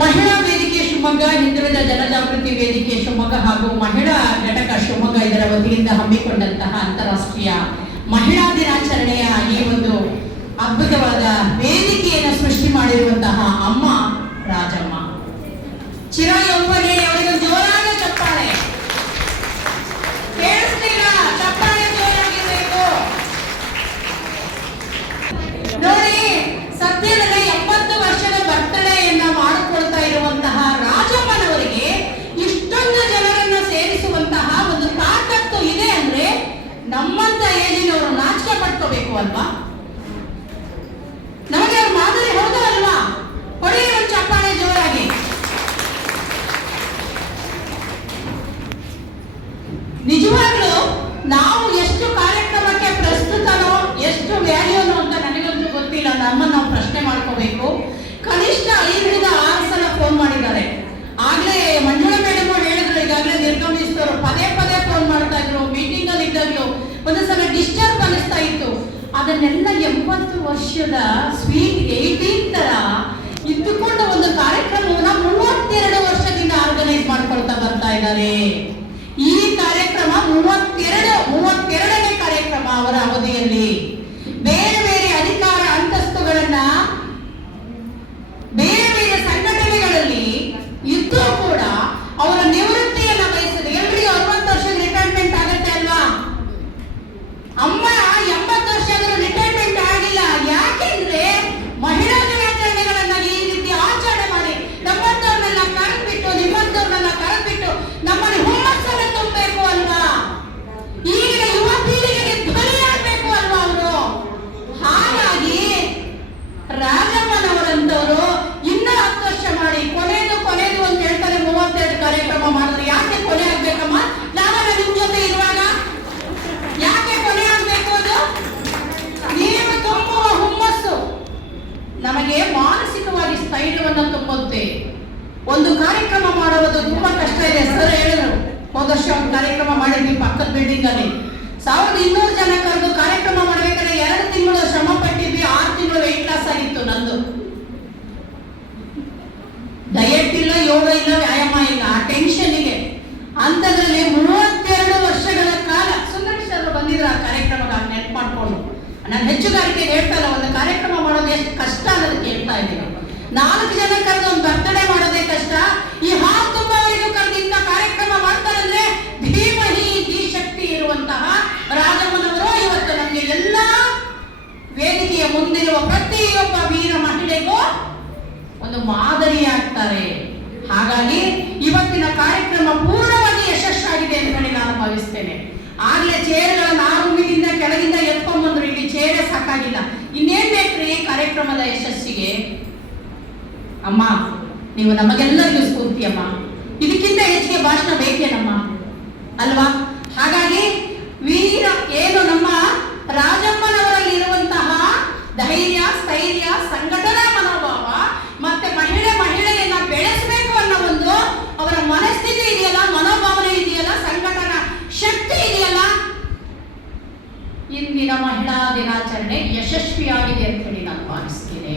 ಮಹಿಳಾ ವೇದಿಕೆ ಶಿವಮೊಗ್ಗ, ಹಿಂದುಳಿದ ಜನಜಾಗೃತಿ ವೇದಿಕೆ ಶಿವಮೊಗ್ಗ ಹಾಗೂ ಮಹಿಳಾ ಘಟಕ ಶಿವಮೊಗ್ಗ ಇದರ ವತಿಯಿಂದ ಹಮ್ಮಿಕೊಂಡಂತಹ ಅಂತಾರಾಷ್ಟ್ರೀಯ ಮಹಿಳಾ ದಿನಾಚರಣೆಯ ಈ ಒಂದು ಅದ್ಭುತವಾದ ವೇದಿಕೆಯನ್ನು ಸೃಷ್ಟಿ ಮಾಡಿರುವಂತಹ ಅಮ್ಮ ರಾಜಮ್ಮ ಚಿರಯೌವನೆ ಅವರಿಗೆ ಜೋರಾದ ಚಪ್ಪಾಳೆ. ಕೇಳಿಸ್ತೀರ? ಚಪ್ಪಾಳೆ ಜೋರಾಗಿರ್ಬೇಕು ನೋಡಿ. ಸದ್ಯದಲ್ಲೇ 70 ವರ್ಷದ ಬರ್ತಡೆಯನ್ನ ಮಾಡಿಕೊಳ್ತಾ ಇರುವಂತಹ ರಾಜಮ್ಮನವರಿಗೆ ಇಷ್ಟೊಂದು ಜನರನ್ನ ಸೇರಿಸುವಂತಹ ಒಂದು ತಾಕತ್ತು ಇದೆ ಅಂದ್ರೆ ನಮ್ಮಂತ ಏಜಿನವರು ನಾಚಿಕೆ ಪಡ್ಕೋಬೇಕು ಅಲ್ವಾ? ನಮಗೆ ಅವ್ರ ಮಾದರಿ ಹೌದಾ ಅಲ್ವಾ? ಹೊಡೆಯ ಒಂದು ಚಪ್ಪಾಳೆ ಜೋರಾಗಿ. ನಿಜವಾಗ್ಲೂ ನಾವು ಎಷ್ಟು ಕಾರ್ಯಕ್ರಮಕ್ಕೆ ಪ್ರಸ್ತುತನೋ ಎಷ್ಟು ವ್ಯಾಲ್ಯೂನೋ ಅಂತ ನನಗಂತೂ ಗೊತ್ತಿಲ್ಲ. ನಮ್ಮನ್ನು ನಾವು ಪ್ರಶ್ನೆ ಮಾಡ್ಕೋಬೇಕು. ಕನಿಷ್ಠ 5ರಿಂದ 6 ಸಲ ಫೋನ್ ಮಾಡಿದ್ದಾರೆ. ಆಗ್ಲೇ ಮಂಜುಳಾ ಮೇಡಮ್ ಹೇಳಿದ್ರು, ಈಗಾಗಲೇ ನಿರ್ಗಮಿಸಿದವರು ಪದೇ ಪದೇ ಫೋನ್ ಮಾಡ್ತಾ ಇದ್ರು. ಮೀಟಿಂಗ್ ಅಲ್ಲಿ ಇದ್ದಾಗಲೂ ಒಂದೊಂದ್ಸಲ ಡಿಸ್ಟರ್ಬ್ ಅನಿಸ್ತಾ ಇತ್ತು. ಅದನ್ನೆಲ್ಲ 80 ವರ್ಷದ ಸ್ವೀಟ್ 18 ತರ ಇದ್ದುಕೊಂಡು ಒಂದು ಕಾರ್ಯಕ್ರಮವನ್ನ 32 ವರ್ಷದಿಂದ ಆರ್ಗನೈಸ್ ಮಾಡ್ಕೊಳ್ತಾ ಬರ್ತಾ ಇದ್ದಾರೆ. ಈ ಕಾರ್ಯಕ್ರಮ 32ನೇ ಕಾರ್ಯಕ್ರಮ ಅವರ ಅವಧಿಯಲ್ಲಿ. ಬೇರೆ ಬೇರೆ ಅಧಿಕಾರ ಅಂತಸ್ತುಗಳನ್ನ ಬೇರೆ ಬೇರೆ ಸಂಘಟನೆಗಳಲ್ಲಿ ಇದ್ದು ಕೂಡ ಅವರ ನಿವೃತ್ತಿಯನ್ನ ಬಯಸಿದೆ. ಎಲ್ರಿಗೂ 60 ವರ್ಷದ ರಿಟೈರ್ಮೆಂಟ್ ಆಗತ್ತೆ ಅಲ್ವಾ? ಅಮ್ಮ 80 ವರ್ಷ ಆದರೂ ರಿಟೈರ್ಮೆಂಟ್ ಆಗಿಲ್ಲ. ಯಾಕೆಂದ್ರೆ ಮಹಿಳಾ ದಿನಾಚರಣೆಗಳನ್ನ ಈ ರೀತಿ ಆಚರಣೆ ಮಾಡಿ ನಮ್ಮಂತವ್ರನ್ನೆಲ್ಲ ಕರೆದ್ಬಿಟ್ಟು ನಿಮ್ಮಂತವ್ರನ್ನೆಲ್ಲ ಕರೆದ್ಬಿಟ್ಟು ನಮ್ಮಲ್ಲಿ ಹುಮ್ಮಸ್ಸನ್ನು ತುಂಬಬೇಕು ಅಲ್ವಾ? ಈಗಿನ ಯುವ ಪೀಳಿಗೆಗೆ ಧ್ವನಿಯಾಗಬೇಕು ಅಲ್ವಾ ಅವರು? ಹಾಗಾಗಿ ರಾಜಮ್ಮನವರಂತವರು ಇನ್ನೂ 10 ವರ್ಷ ಮಾಡಿ ಕೊನೆದು ಅಂತ ಹೇಳ್ತಾರೆ. 32 ಕಾರ್ಯಕ್ರಮ ಮಾಡಿದ್ರೆ ಯಾಕೆ ಕೊನೆ ಆಗ್ಬೇಕಮ್ಮ? ನಾವೆಲ್ಲ ನಿಮ್ ಜೊತೆ ಇರುವಾಗ ಯಾಕೆ ಕೊನೆ ಆಗ್ಬೇಕು? ಅದು ನೀವು ತುಂಬುವ ಹುಮ್ಮಸ್ಸು ನಮಗೆ ಮಾನಸಿಕವಾಗಿ ಸ್ಥೈರ್ಯವನ್ನು ತುಂಬುತ್ತೆ. ಒಂದು ಕಾರ್ಯಕ್ರಮ ಮಾಡುವುದು ತುಂಬಾ ಕಷ್ಟ ಇದೆ. ಸರ್ ಹೇಳಿದ್ರು, ಹೋದ ವರ್ಷ ಒಂದು ಕಾರ್ಯಕ್ರಮ ಮಾಡಿದ್ವಿ ಪಕ್ಕದ ಬಿಲ್ಡಿಂಗ್ ಅಲ್ಲಿ 1200 ಜನ ಕರೆದು ಕಾರ್ಯಕ್ರಮ ಮಾಡ್ಬೇಕಾದ್ರೆ 2 ತಿಂಗಳು ಶ್ರಮ ಪಟ್ಟಿದ್ವಿ. 6 ತಿಂಗಳು ವೆಯ್ಟ್ ಲಾಸ್ ಆಗಿತ್ತು ನಂದು. ಡಯಟ್ ಇಲ್ಲ, ಯೋಗ ಇಲ್ಲ, ವ್ಯಾಯಾಮ ಇಲ್ಲ. ಆ ಟೆನ್ಷನ್ಗೆ ಅಂತದ್ರಲ್ಲಿ 32 ವರ್ಷಗಳ ಕಾಲ ಸುಂದರೇಶ್ ಅವರು ಬಂದಿದ್ರು ಆ ಕಾರ್ಯಕ್ರಮಕ್ಕೆ. ನೆನಪು ಮಾಡ್ಕೊಂಡು ನಾನು ಹೆಚ್ಚುಗಾರಿಕೆ ಹೇಳ್ತಾ ಇಲ್ಲ, ಒಂದು ಕಾರ್ಯಕ್ರಮ ಮಾಡೋದು ಎಷ್ಟು ಕಷ್ಟ ಅನ್ನೋದಕ್ಕೆ ಹೇಳ್ತಾ ಇದ್ದೀನಿ. 4 ಜನ ಕರೆದು ಒಂದು ಬರ್ತಡೇ ಮಾಡೋದೇ ಕಷ್ಟ. ಈ ಹಾಲ್ ತುಂಬವರೆಗೂ ಕರೆದು ಇಂಥ ಕಾರ್ಯಕ್ರಮ ಮಾಡ್ತಾರಂದ್ರೆ ಧೀಮಹಿ ಶಕ್ತಿ ಇರುವಂತಹ ರಾಜಮ್ಮನವರು ಇವತ್ತು ನಮಗೆ ಎಲ್ಲ ವೇದಿಕೆಯ ಮುಂದಿರುವ ಪ್ರತಿಯೊಬ್ಬ ವೀರ ಮಹಿಳೆಗೂ ಒಂದು ಮಾದರಿಯಾಗ್ತಾರೆ. ಹಾಗಾಗಿ ಇವತ್ತಿನ ಕಾರ್ಯಕ್ರಮ ಪೂರ್ಣವಾಗಿ ಯಶಸ್ಸಾಗಿದೆ ಅಂತ ಹೇಳಿ ನಾನು ಭಾವಿಸ್ತೇನೆ. ಆಗ್ಲೇ ಚೇರ್ಗಳನ್ನ ಆ ರೂಮಿನಿಂದ ಕೆಳಗಿಂದ ಎತ್ಕೊಂಡ್ ಬಂದ್ರು. ಇಲ್ಲಿ ಚೇರೇ ಸಾಕಾಗಿಲ್ಲ, ಇನ್ನೇನ್ ಬೇಕ್ರಿ ಕಾರ್ಯಕ್ರಮದ ಯಶಸ್ಸಿಗೆ? ಅಮ್ಮ, ನೀವು ನಮಗೆಲ್ಲರಿಗೂ ಸ್ಫೂರ್ತಿ ಅಮ್ಮ. ಇದಕ್ಕಿಂತ ಹೆಚ್ಚಿಗೆ ಭಾಷಣ ಬೇಕೇನಮ್ಮ ಅಲ್ವಾ? ಹಾಗಾಗಿ ವೀರ ಏನು ನಮ್ಮ ರಾಜಮ್ಮನವರಲ್ಲಿ ಇರುವಂತಹ ಧೈರ್ಯ, ಸ್ಥೈರ್ಯ, ಸಂಘಟನಾ ಮನೋಭಾವ ಮತ್ತೆ ಮಹಿಳೆಯನ್ನ ಬೆಳೆಸಬೇಕು ಅನ್ನೋ ಒಂದು ಅವರ ಮನಸ್ಥಿತಿ ಇದೆಯಲ್ಲ, ಮನೋಭಾವನೆ ಇದೆಯಲ್ಲ, ಸಂಘಟನಾ ಶಕ್ತಿ ಇದೆಯಲ್ಲ, ಇಂದಿನ ಮಹಿಳಾ ದಿನಾಚರಣೆ ಯಶಸ್ವಿಯಾಗಿದೆ ಅಂತ ಹೇಳಿ ನಾನು ಭಾವಿಸ್ತೇನೆ.